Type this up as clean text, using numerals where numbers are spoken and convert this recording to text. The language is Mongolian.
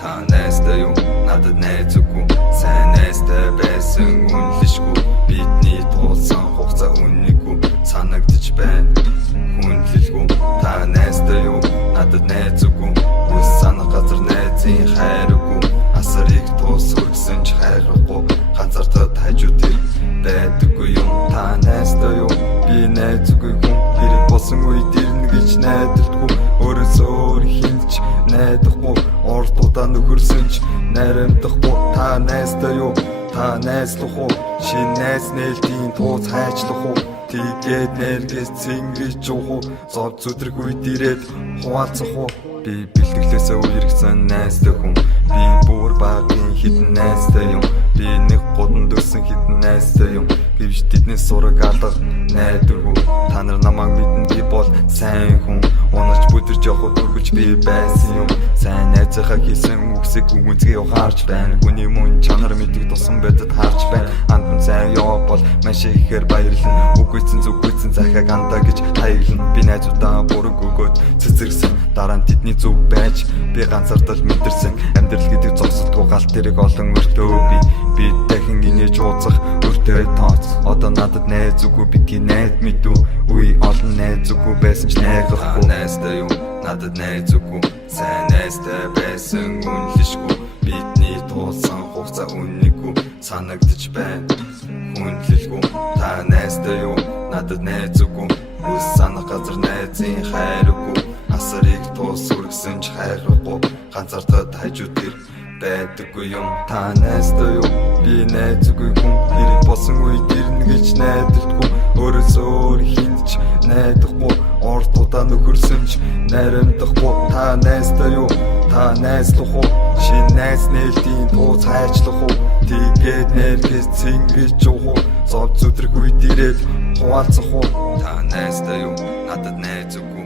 та найстай юу надад найз үгүй сайн найстай байсан үнэлшгүй бидний туулсан хугацаа үнэгүй санагдаж байна хүндлэлгүй та найстай юу надад найз үгүй үс санах газар найзын хайр үгүй асарыг туусгсан ч хайрахгүй ганцаардаа хажууд байдаггүй юм та найстай юу би найз үгүй хүн хэрэг болсон үед ирнэ гэж найдалдаггүй өөрөөсөө өөр хинч найдахгүй ордуудаа нөхөрсөн ч наримдахгүй та найстай юу та найзлах уу шинэ найз нээлтийн тууз хайчлах уу тэгээд нэргээс цэнгэж уу зов зүдрэг үед ирээд хуваалцах уу би бэлтгэлээсээ үерхсэн найстай хүн би бүр багын хитэн найстай юм би нэг годон дөрсөн хитэн найстай юм гэвч тэднээс сураг алга найдваргүй та нар намайг мэднэ би бол сайн хүн унаж бүдэрч явах дөрвөлж би байсан юм сайн найзынхаа хийсэн үгсийг үгэнцгээ ухаарч байна хүний мөн чанар мэддэг тусан байдлаар харж байна андын сайн яваа бол маш ихээр баярлна үгүйцэн зүгүйцэн захиаг андаа гэж хаяглана би найзуудаа бүрэг өгөөд цэцэрсэн дараа нь тэдний зүг байж би ганцаардал мэдэрсэн амьдрал гэдэг зогсолтгүй галт тэрэг олон өртөө би дахин инээж ууцах өртөө тооц одоо надад найз үгүй бидний найд мэдүү үе олон найз үгүй байсан ч найгахгүй найстай юу надад найз үгүй сайн найстай байсан үнэлшгүй бидний туулсан хугацаа үнэгүй санагдаж байна хүндлэлгүй та найстай юу надад найз үгүй үс санах газар найзын хайр үгүй асарыг туусгсан ч хайрахгүй ганцаардаа хажууд байдаггүй юм та найстай юу би найз үгүй хүн хэрэг болсон үед ирнэ гэж найдалдаггүй өөрөөсөө өөр хинч найдахгүй ордуудаа нөхөрсөн ч наримдахгүй та найстай юу та найзлах уу шинэ найз нээлтийн тууз хайчлах уу тэгээд нэргээс цэнгэж уу зов зүдрэг үед ирээд хуваалцах уу та найстай юу надад найз үгүй